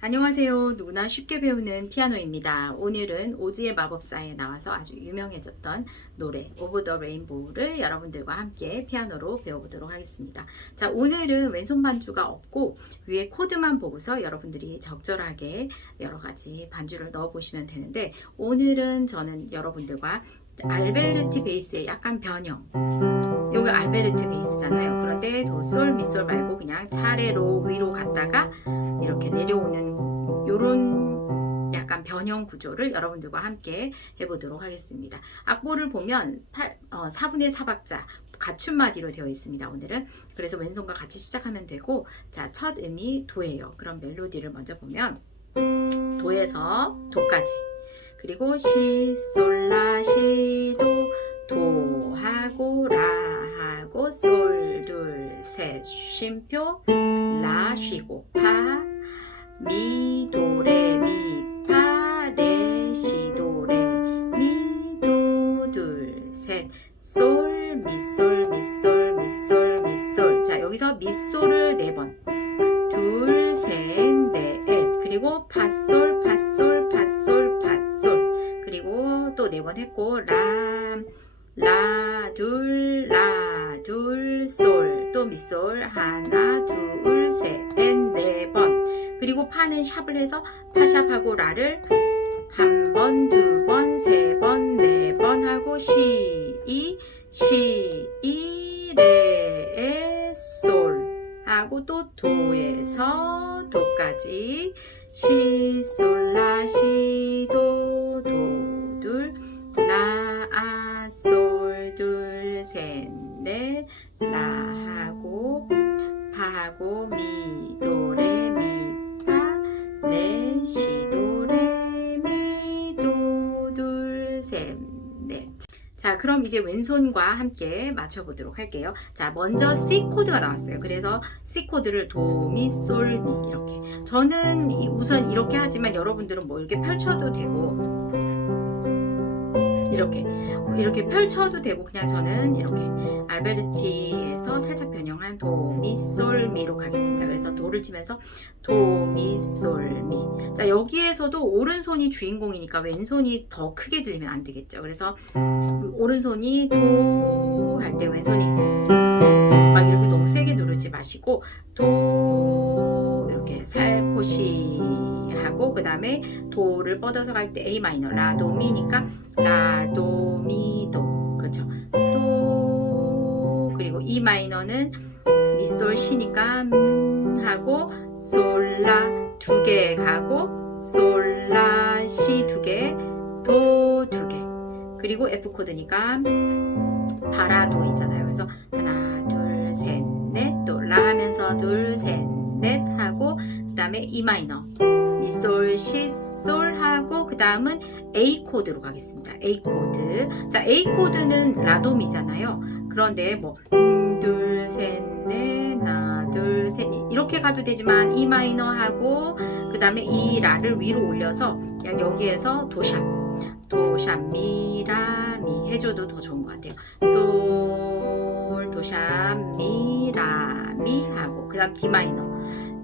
안녕하세요. 누구나 쉽게 배우는 피아노입니다. 오늘은 오즈의 마법사에 나와서 아주 유명해졌던 노래 오브 더 레인보우를 여러분들과 함께 피아노로 배워보도록 하겠습니다. 자, 오늘은 왼손 반주가 없고 위에 코드만 보고서 여러분들이 적절하게 여러 가지 반주를 넣어 보시면 되는데 오늘은 저는 여러분들과 알베르티 베이스의 약간 변형 요거 알베르트 베이스잖아요. 그런데 도솔 미솔 말고 그냥 차례로 위로 갔다가 이렇게 내려오는 요런 약간 변형 구조를 여러분들과 함께 해보도록 하겠습니다. 악보를 보면 8, 어, 4분의 4박자 갖춤마디로 되어 있습니다. 오늘은 그래서 왼손과 같이 시작하면 되고 자 첫 음이 도예요. 그럼 멜로디를 먼저 보면 도에서 도까지 그리고 시, 솔, 라, 시, 도, 도 하고 라 하고 솔, 둘, 셋, 쉼표, 라 쉬고 파, 미, 도, 레, 미, 파, 레, 시, 도, 레, 미, 도, 둘, 셋, 솔, 미, 솔, 미, 솔, 미, 솔, 미, 솔. 자, 여기서 미, 솔을 네 번. 둘, 셋, 넷, 그리고 파솔, 파솔, 파솔, 파솔. 그리고 또 네 번 했고, 라, 라, 둘, 라, 둘, 솔. 또 미솔, 하나, 둘. 그리고 파는 샵을 해서 파샵하고 라를 한 번, 두 번, 세 번, 네 번 하고 시, 이, 시, 이, 레, 솔. 하고 또 도에서 도까지 시, 솔, 라, 시, 도, 도, 둘, 라, 아, 솔, 둘, 셋, 넷, 라 하고 파 하고 미, 자, 그럼 이제 왼손과 함께 맞춰보도록 할게요. 자, 먼저 C 코드가 나왔어요. 그래서 C 코드를 도, 미, 솔, 미 이렇게. 저는 이- 우선 이렇게 하지만 여러분들은 뭐 이렇게 펼쳐도 되고 이렇게 이렇게 펼쳐도 되고 그냥 저는 이렇게 알베르티에서 살짝 변형한 도, 미, 솔, 미로 가겠습니다. 그래서 도를 치면서 도, 미, 솔, 미. 자, 여기에서도 오른손이 주인공이니까 왼손이 더 크게 들리면 안 되겠죠. 그래서 오른손이 도 할 때 왼손이 막 이렇게 너무 세게 누르지 마시고 도 이렇게 살포시 하고 그 다음에 도를 뻗어서 갈 때 A 마이너 라도 미니까 라도 미도. 그렇죠? 도 그리고 E 마이너는 미솔 시니까 음 하고 솔라 두 개 가고 솔라 시 두 개 도 두 개. 그리고 F 코드니까 파라도이잖아요. 그래서 하나, 둘, 셋, 넷, 또 라 하면서 둘, 셋, 넷 하고 그 다음에 E 마이너, 미 솔, 시, 솔 하고 그 다음은 A 코드로 가겠습니다. A 코드. 자, A 코드는 라돔이잖아요. 그런데 뭐 음, 둘, 셋, 넷, 하나, 둘, 셋 이렇게 가도 되지만 E 마이너 하고 그 다음에 이 라를 위로 올려서 그냥 여기에서 도샵. 도샵 미라 미 해줘도 더 좋은 것 같아요. 솔 도샵 미라 미 하고 그 다음 D 마이너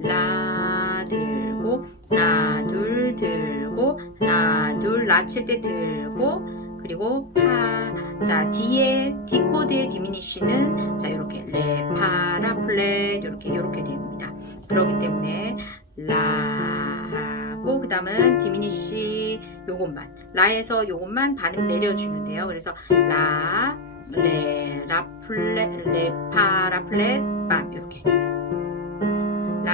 라 들 고 하나 둘 들고 하나 둘라 칠때 들고 그리고 파자 D의 D 코드의 디미니쉬는 자 이렇게 레 파라 플랫 이렇게 이렇게 됩니다. 그렇기 때문에 라 하고 그 다음은 디미니쉬 요것만 라에서 요것만 반음 내려주면 돼요. 그래서 라, 레, 라 플랫, 레, 파, 라 플랫, 빰 이렇게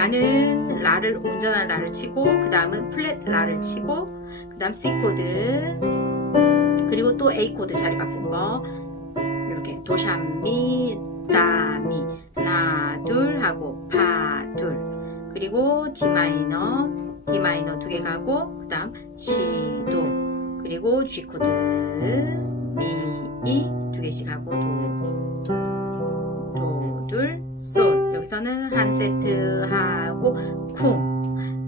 라는 라를 온전한 라를 치고 그 다음은 플랫 라를 치고 그 다음 C 코드 그리고 또 A 코드 자리 바꾼 거. 이렇게 도샵미 라미. 하나 둘 하고 파 둘. 그리고 D 마이너 D 마이너 두 개 가고 그 다음 시도. 그리고 G 코드 미이 두 개씩 하고 도 도둘솔 여기서는 한 세트 하고 쿵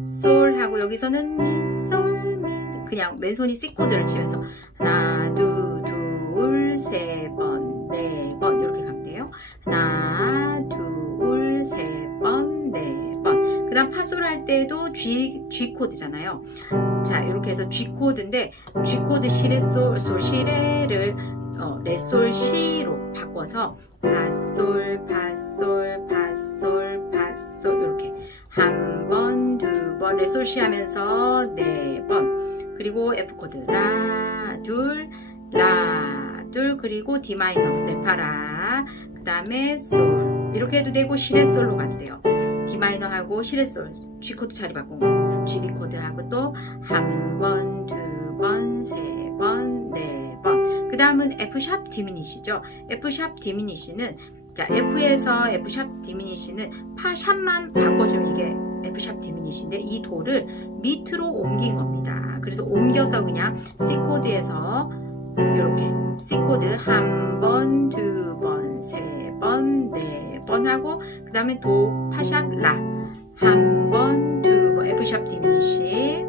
솔 하고 여기서는 미솔 미 그냥 왼손이 C 코드를 치면서 하나 두둘세 번 네 번 이렇게 가면 돼요. 하나 둘세 번 네 번. 그 다음 파솔 할때 때도 G, G 코드잖아요. 자, 이렇게 해서 G 코드인데 G 코드 시레 솔 솔 시레를 어, 레솔 시로 바꿔서 파솔 파솔 파솔 파솔 이렇게 한 번, 두 번 레솔 시 하면서 네 번. 그리고 F 코드 라, 둘, 라, 둘 그리고 D 마이너 레파라. 그다음에 솔. 이렇게 해도 되고 시레솔로 돼요. D 마이너하고 시레솔 G 코드 자리 바꾼 거. G B 코드하고 또 한 번, 다음은 F 샵 디미니시죠. F 샵 디미니시는 자 F에서 F 샵 디미니시는 파 샵만 바꿔주면 이게 F 샵 디미니시인데 이 도를 밑으로 옮긴 겁니다. 그래서 옮겨서 그냥 C 코드에서 이렇게 C 코드 한 번, 두 번, 세 번, 네 번 하고 그 다음에 도 파샵 라 한 번, 두 번 F 샵 디미니시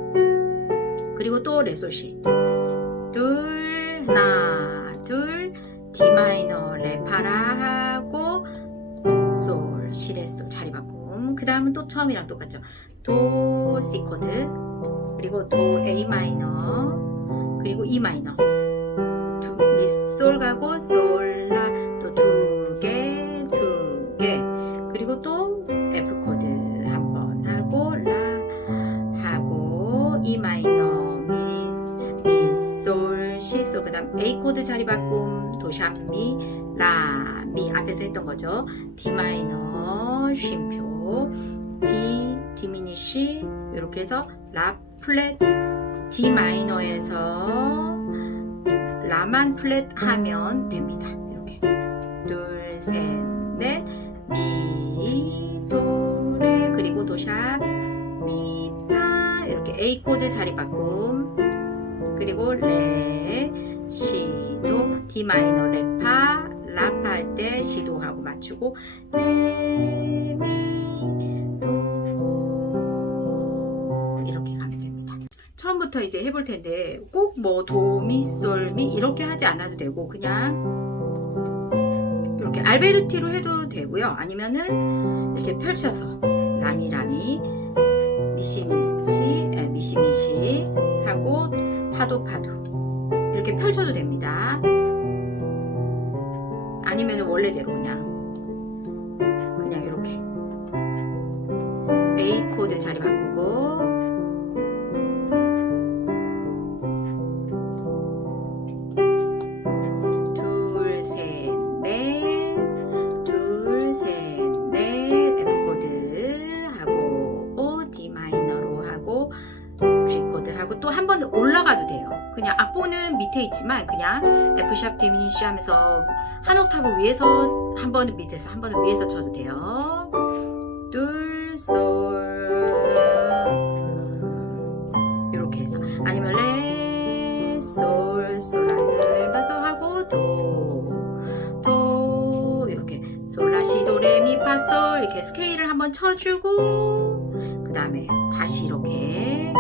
그리고 또 레솔시 둘 하나 둘 D 마이너 레파라 하고 솔 시레솔 자리 바꿈. 그 다음은 또 처음이랑 똑같죠. 도 C 코드. 그리고 도 A 마이너. 그리고 E 마이너. 두, 미솔 가고 솔 다음 A 코드 자리 바꿈 도샵미 라미 앞에서 했던 거죠. D 마이너 쉼표 D 디미니시 이렇게 해서 라 플랫 D 마이너에서 라만 플랫 하면 됩니다. 이렇게. 둘 셋 넷 미, 도, 레 그리고 도샵 미, 파 이렇게 A 코드 자리 바꿈 그리고 레, 시, 도, D 마이너 레파 라파 할 때 시도하고 맞추고 레, 미, 도 이렇게 가면 됩니다. 처음부터 이제 해볼 텐데 꼭 뭐 도, 미, 솔, 미 이렇게 하지 않아도 되고 그냥 이렇게 알베르티로 해도 되고요. 아니면은 이렇게 펼쳐서 라미 라미 미시미시 에, 미시미시 하고 파도 파도 이렇게 펼쳐도 됩니다. 아니면 원래대로 그냥 그냥 이렇게 A 코드 자리 바꾸고 밑에 있지만 그냥 F 샵 디미니시 하면서 한 옥타브 위에서 한 번은 밑에서 한 번은 위에서 쳐도 돼요. 둘, 솔 이렇게 해서. 아니면 레, 솔, 솔라를 봐서 하고 도, 도. 이렇게. 솔라시 도레미 파솔 이렇게 스케일을 한번 쳐주고 그 다음에 다시 이렇게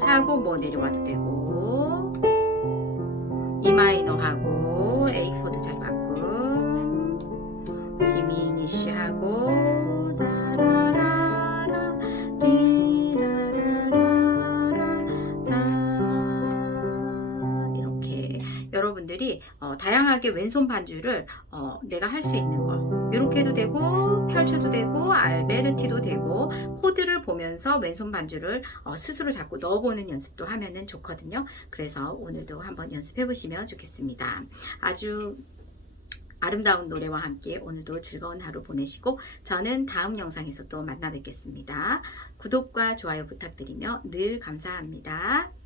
하고 뭐 내려와도 되고 마이너 하고 A 코드 잘 바꿈 디미니시 하고 라라라라 리라라라라 이렇게 여러분들이 어, 다양하게 왼손 반주를 어, 내가 할 수 있는 거 이렇게 해도 되고 펼쳐도 되고 알베르티도 되고 코드를 보면서 왼손 반주를 어, 스스로 자꾸 넣어보는 연습도 하면은 좋거든요. 그래서 오늘도 한번 연습해 보시면 좋겠습니다. 아주 아름다운 노래와 함께 오늘도 즐거운 하루 보내시고 저는 다음 영상에서 또 만나 뵙겠습니다. 구독과 좋아요 부탁드리며 늘 감사합니다.